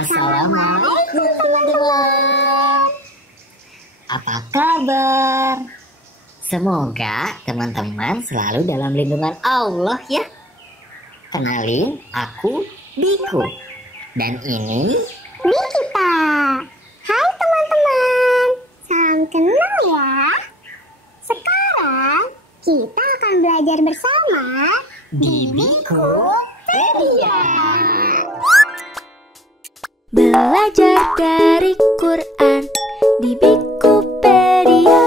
Assalamualaikum teman-teman. Apa kabar? Semoga teman-teman selalu dalam lindungan Allah ya. Kenalin, aku Biku. Dan ini Nikita. Hai teman-teman, salam kenal ya. Sekarang kita akan belajar bersama di Bikupedia. Belajar dari Quran di Bikupedia.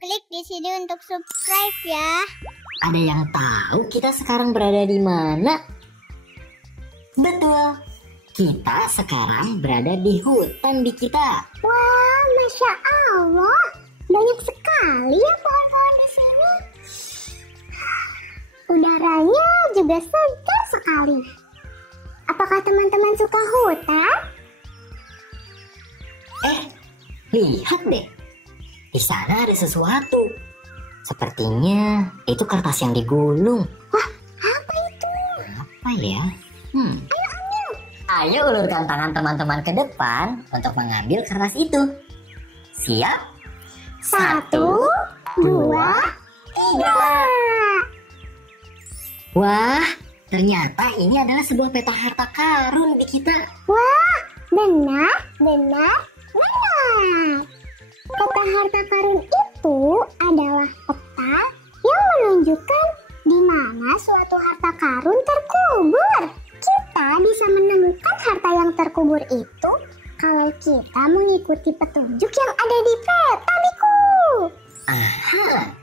Klik di sini untuk subscribe ya. Ada yang tahu kita sekarang berada di mana? Betul, kita sekarang berada di hutan Bikita. Wah, Masya Allah, banyak sekali ya pohon-pohon di sini. Udaranya juga segar sekali. Apakah teman-teman suka hutan? Lihat deh, di sana ada sesuatu. Sepertinya itu kertas yang digulung. Wah, apa itu? Apa ya? Ayo ulurkan tangan teman-teman ke depan untuk mengambil kertas itu. Siap? 1, 2, 3. Wah, ternyata ini adalah sebuah peta harta karun di kita. Wah, benar. Peta harta karun itu adalah peta yang menunjukkan di mana suatu harta karun terkubur. Kita bisa menemukan harta yang terkubur itu kalau kita mengikuti petunjuk yang ada di peta, Biku. Aha,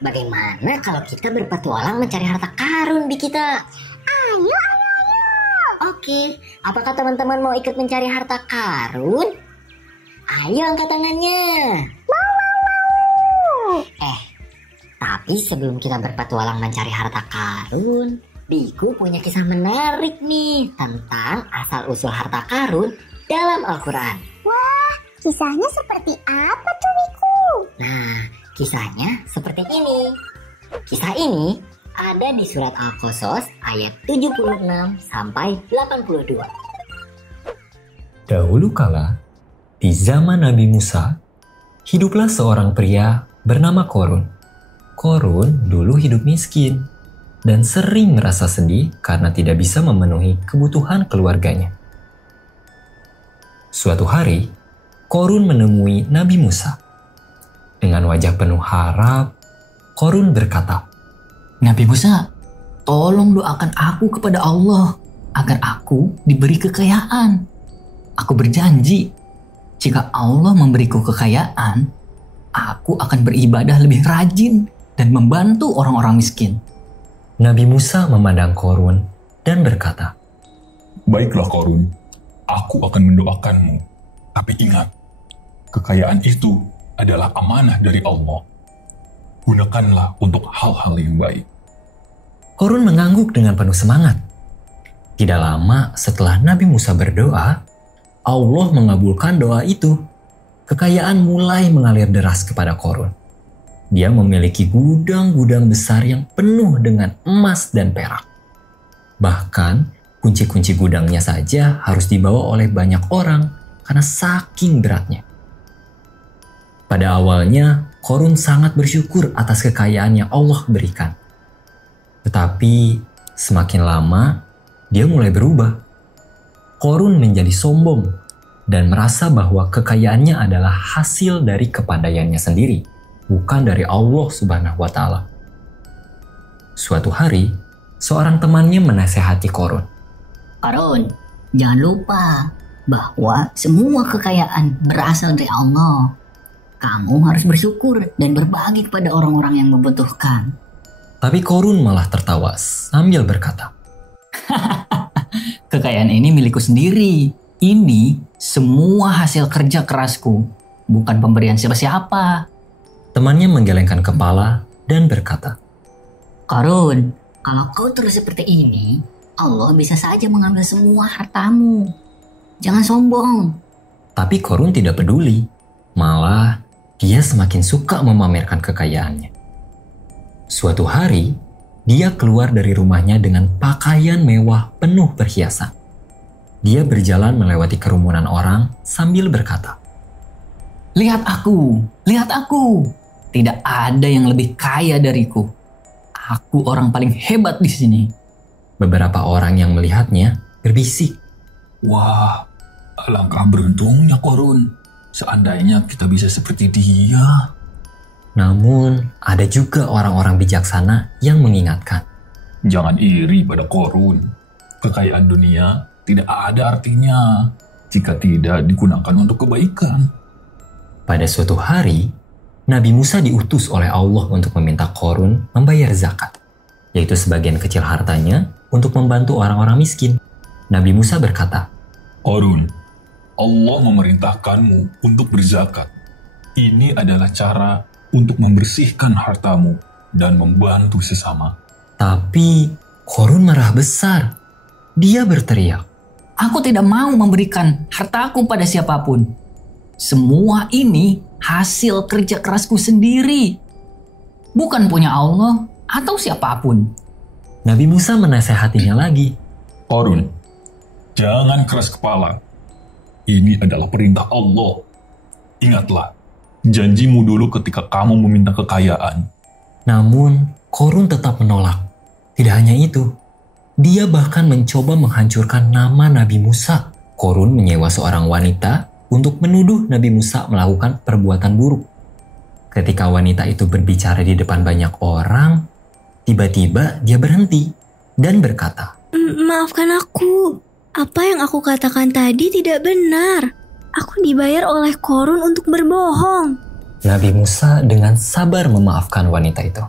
bagaimana kalau kita berpetualang mencari harta karun di kita? Ayo. Oke, apakah teman-teman mau ikut mencari harta karun? Ayo angkat tangannya. Mau. Tapi sebelum kita berpetualang mencari harta karun, Biku punya kisah menarik nih tentang asal-usul harta karun dalam Al-Quran. Wah, kisahnya seperti apa tuh, Biku? Nah, kisahnya seperti ini. Kisah ini ada di surat Al-Qasas ayat 76 sampai 82. Dahulu kala, di zaman Nabi Musa, hiduplah seorang pria bernama Korun. Korun dulu hidup miskin dan sering merasa sedih karena tidak bisa memenuhi kebutuhan keluarganya. Suatu hari, Korun menemui Nabi Musa. Dengan wajah penuh harap, Korun berkata, Nabi Musa, tolong doakan aku kepada Allah agar aku diberi kekayaan. Aku berjanji, jika Allah memberiku kekayaan, aku akan beribadah lebih rajin dan membantu orang-orang miskin. Nabi Musa memandang Korun dan berkata, Baiklah Korun, aku akan mendoakanmu. Tapi ingat, kekayaan itu adalah amanah dari Allah. Gunakanlah untuk hal-hal yang baik. Korun mengangguk dengan penuh semangat. Tidak lama setelah Nabi Musa berdoa, Allah mengabulkan doa itu. Kekayaan mulai mengalir deras kepada Korun. Dia memiliki gudang-gudang besar yang penuh dengan emas dan perak. Bahkan, kunci-kunci gudangnya saja harus dibawa oleh banyak orang karena saking beratnya. Pada awalnya, Korun sangat bersyukur atas kekayaan yang Allah berikan. Tetapi, semakin lama, dia mulai berubah. Korun menjadi sombong dan merasa bahwa kekayaannya adalah hasil dari kepandaiannya sendiri, bukan dari Allah Subhanahu wa Ta'ala. Suatu hari, seorang temannya menasehati Korun. Korun, jangan lupa bahwa semua kekayaan berasal dari Allah. Kamu harus bersyukur dan berbagi kepada orang-orang yang membutuhkan. Tapi Korun malah tertawa sambil berkata, Kekayaan ini milikku sendiri. Ini semua hasil kerja kerasku, bukan pemberian siapa-siapa. Temannya menggelengkan kepala dan berkata, Korun, kalau kau terus seperti ini, Allah bisa saja mengambil semua hartamu. Jangan sombong. Tapi Korun tidak peduli. Malah, dia semakin suka memamerkan kekayaannya. Suatu hari, dia keluar dari rumahnya dengan pakaian mewah penuh perhiasan. Dia berjalan melewati kerumunan orang sambil berkata, Lihat aku, lihat aku. Tidak ada yang lebih kaya dariku. Aku orang paling hebat di sini. Beberapa orang yang melihatnya berbisik, Wah, alangkah beruntungnya Korun. Seandainya kita bisa seperti dia. namun ada juga orang-orang bijaksana yang mengingatkan, Jangan iri pada Korun. Kekayaan dunia tidak ada artinya jika tidak digunakan untuk kebaikan. pada suatu hari, Nabi Musa diutus oleh Allah untuk meminta Korun membayar zakat, yaitu sebagian kecil hartanya untuk membantu orang-orang miskin. Nabi Musa berkata, Korun, Allah memerintahkanmu untuk berzakat. Ini adalah cara untuk membersihkan hartamu dan membantu sesama. tapi Korun marah besar. Dia berteriak, Aku tidak mau memberikan hartaku pada siapapun. Semua ini hasil kerja kerasku sendiri. Bukan punya Allah atau siapapun. Nabi Musa menasehatinya lagi. Korun, jangan keras kepala. Ini adalah perintah Allah. Ingatlah, janjimu dulu ketika kamu meminta kekayaan. Namun Korun tetap menolak. Tidak hanya itu, dia bahkan mencoba menghancurkan nama Nabi Musa. Korun menyewa seorang wanita untuk menuduh Nabi Musa melakukan perbuatan buruk. Ketika wanita itu berbicara di depan banyak orang, tiba-tiba dia berhenti dan berkata, Maafkan aku. Apa yang aku katakan tadi tidak benar. Aku dibayar oleh Korun untuk berbohong. Nabi Musa dengan sabar memaafkan wanita itu.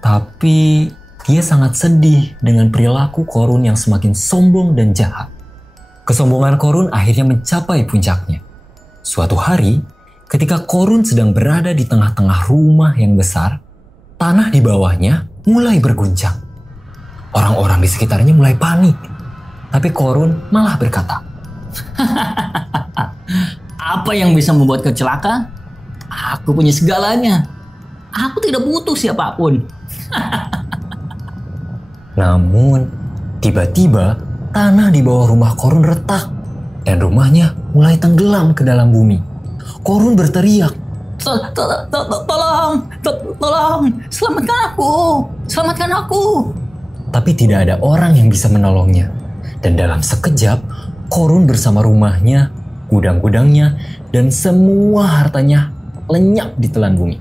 Tapi dia sangat sedih dengan perilaku Korun yang semakin sombong dan jahat. Kesombongan Korun akhirnya mencapai puncaknya. Suatu hari, ketika Korun sedang berada di tengah-tengah rumah yang besar, tanah di bawahnya mulai berguncang. Orang-orang di sekitarnya mulai panik. Tapi Korun malah berkata, Apa yang bisa membuat kau celaka? Aku punya segalanya. Aku tidak butuh siapapun. namun tiba-tiba tanah di bawah rumah Korun retak dan rumahnya mulai tenggelam ke dalam bumi. Korun berteriak, Tolong, selamatkan aku. tapi tidak ada orang yang bisa menolongnya. Dan dalam sekejap, Korun bersama rumahnya, gudang-gudangnya, dan semua hartanya lenyap di telan bumi.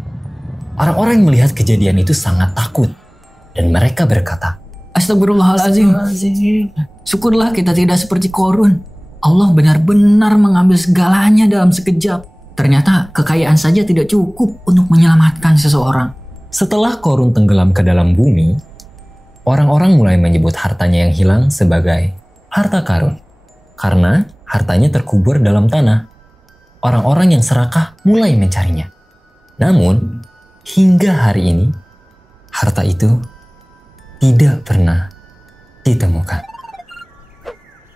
Orang-orang yang melihat kejadian itu sangat takut. Dan mereka berkata, Astagfirullahaladzim. Syukurlah kita tidak seperti Korun. Allah benar-benar mengambil segalanya dalam sekejap. Ternyata kekayaan saja tidak cukup untuk menyelamatkan seseorang. Setelah Korun tenggelam ke dalam bumi, orang-orang mulai menyebut hartanya yang hilang sebagai harta karun. Karena hartanya terkubur dalam tanah. Orang-orang yang serakah mulai mencarinya. Namun, hingga hari ini, harta itu tidak pernah ditemukan.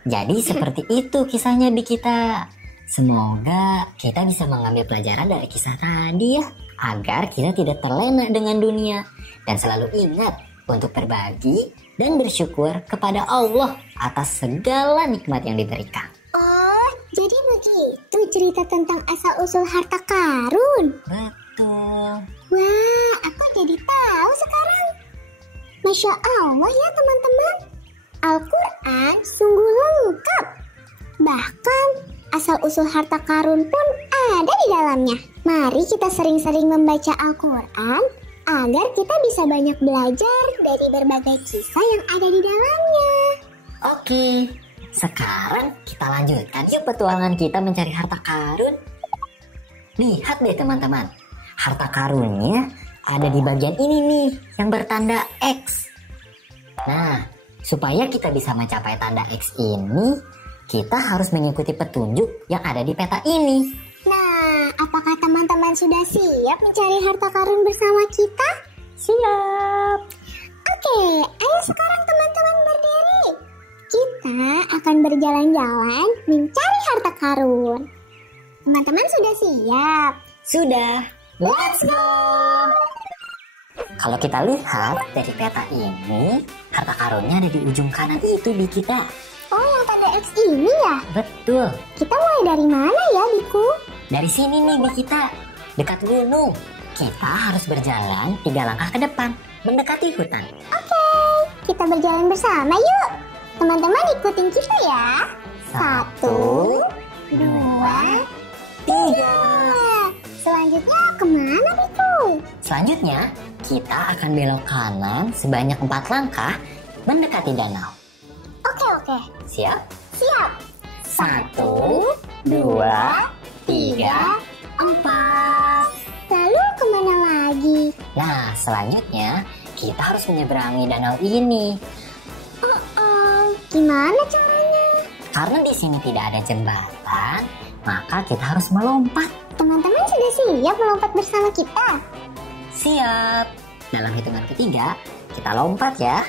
Jadi seperti itu kisahnya Bi kita. Semoga kita bisa mengambil pelajaran dari kisah tadi ya. Agar kita tidak terlena dengan dunia. Dan selalu ingat untuk berbagi dan bersyukur kepada Allah atas segala nikmat yang diberikan. Oh, jadi begitu cerita tentang asal-usul harta karun. Betul. Wah, aku jadi tahu sekarang. Masya Allah ya teman-teman. Al-Quran sungguh lengkap. Bahkan asal-usul harta karun pun ada di dalamnya. Mari kita sering-sering membaca Al-Quran agar kita bisa banyak belajar dari berbagai kisah yang ada di dalamnya. Oke, sekarang kita lanjutkan yuk petualangan kita mencari harta karun. Lihat deh teman-teman, harta karunnya ada di bagian ini nih yang bertanda X. Nah, supaya kita bisa mencapai tanda X ini, kita harus mengikuti petunjuk yang ada di peta ini. Nah, apakah teman-teman sudah siap mencari harta karun bersama kita? Siap. Oke, ayo sekarang teman-teman berdiri. Kita akan berjalan-jalan mencari harta karun. Teman-teman sudah siap? Sudah. Let's go. Kalau kita lihat dari peta ini, harta karunnya ada di ujung kanan itu di kita. Oh, yang pada X ini ya? Betul. Kita mulai dari mana ya, Biku? Dari sini nih di kita, dekat gunung. Kita harus berjalan 3 langkah ke depan, mendekati hutan. Oke, kita berjalan bersama yuk. Teman-teman ikutin kita ya. 1, 2, 3. Selanjutnya kemana, Biku? Selanjutnya, kita akan belok kanan sebanyak 4 langkah, mendekati danau. Oke. Siap? Siap. 1, 2, 3, 4. Lalu kemana lagi? Nah, selanjutnya kita harus menyeberangi danau ini. Gimana caranya? Karena di sini tidak ada jembatan, maka kita harus melompat. Teman-teman sudah siap melompat bersama kita? Siap. Dalam hitungan ketiga, kita lompat ya.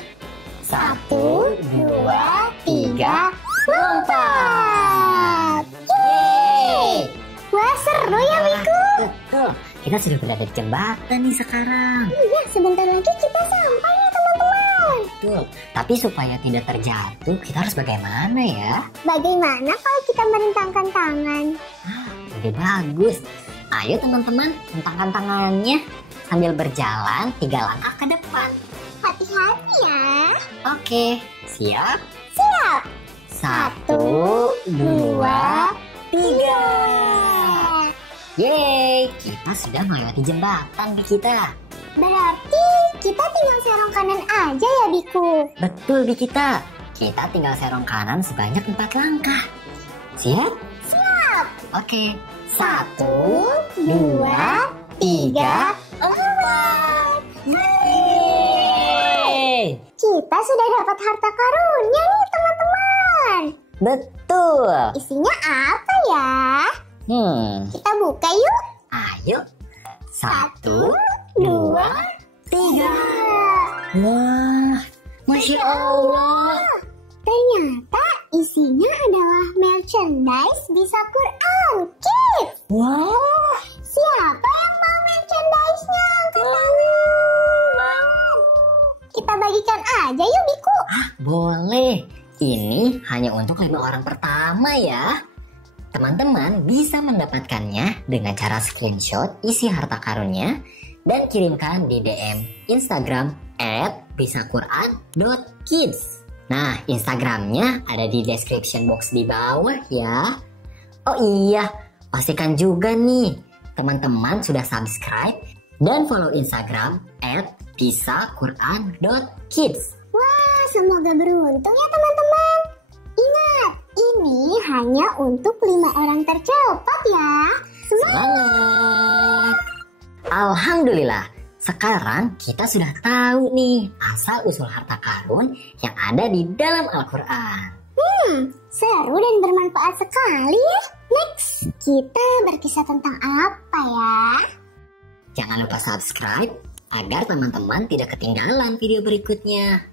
1, 2, 3, lompat! Yeay! Wah, seru ya, Biku. Betul. Kita sudah berada di jembatan nih sekarang. Iya, sebentar lagi kita sampai nih, teman-teman. Betul. Tapi supaya tidak terjatuh, kita harus bagaimana ya? Bagaimana kalau kita merentangkan tangan? Ide bagus. Ayo teman-teman, rentangkan tangannya sambil berjalan 3 langkah ke depan. Hati-hati ya. Oke, siap? Siap. 1, 2, 3. Yeay, kita sudah melewati jembatan di kita. Berarti kita tinggal serong kanan aja ya, Biku? Betul di kita. Kita tinggal serong kanan sebanyak 4 langkah. Siap? Siap. Oke. 1, 2, 3, 4. Yeay! Kita sudah dapat harta karunnya nih, teman-teman. Betul. Isinya apa ya? Kita buka yuk. Ayo. 1, 2, 3. Wah, Masya Allah. Ternyata isinya adalah merchandise Bisa Quran Kids. Wah, Siapa yang mau merchandise-nya? Angkat tangan. Kita bagikan aja yuk, Biku. boleh. Ini hanya untuk 5 orang pertama ya. Teman-teman bisa mendapatkannya dengan cara screenshot isi harta karunnya dan kirimkan di DM Instagram @bisaquran.kids. Nah, Instagramnya ada di description box di bawah ya. Oh iya, pastikan juga nih teman-teman sudah subscribe dan follow Instagram @bisaquran.kids. Wah, semoga beruntung ya, teman-teman. Ingat, ini hanya untuk 5 orang tercepat ya. Semangat! Alhamdulillah, sekarang kita sudah tahu nih asal-usul harta karun yang ada di dalam Al-Quran. Seru dan bermanfaat sekali ya. Next, kita berkisah tentang apa ya? Jangan lupa subscribe agar teman-teman tidak ketinggalan video berikutnya.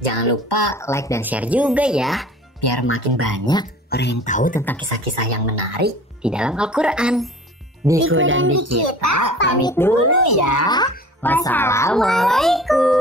Jangan lupa like dan share juga ya, biar makin banyak orang yang tahu tentang kisah-kisah yang menarik di dalam Al-Quran. Biku dan Bikita pamit dulu ya. Wassalamualaikum.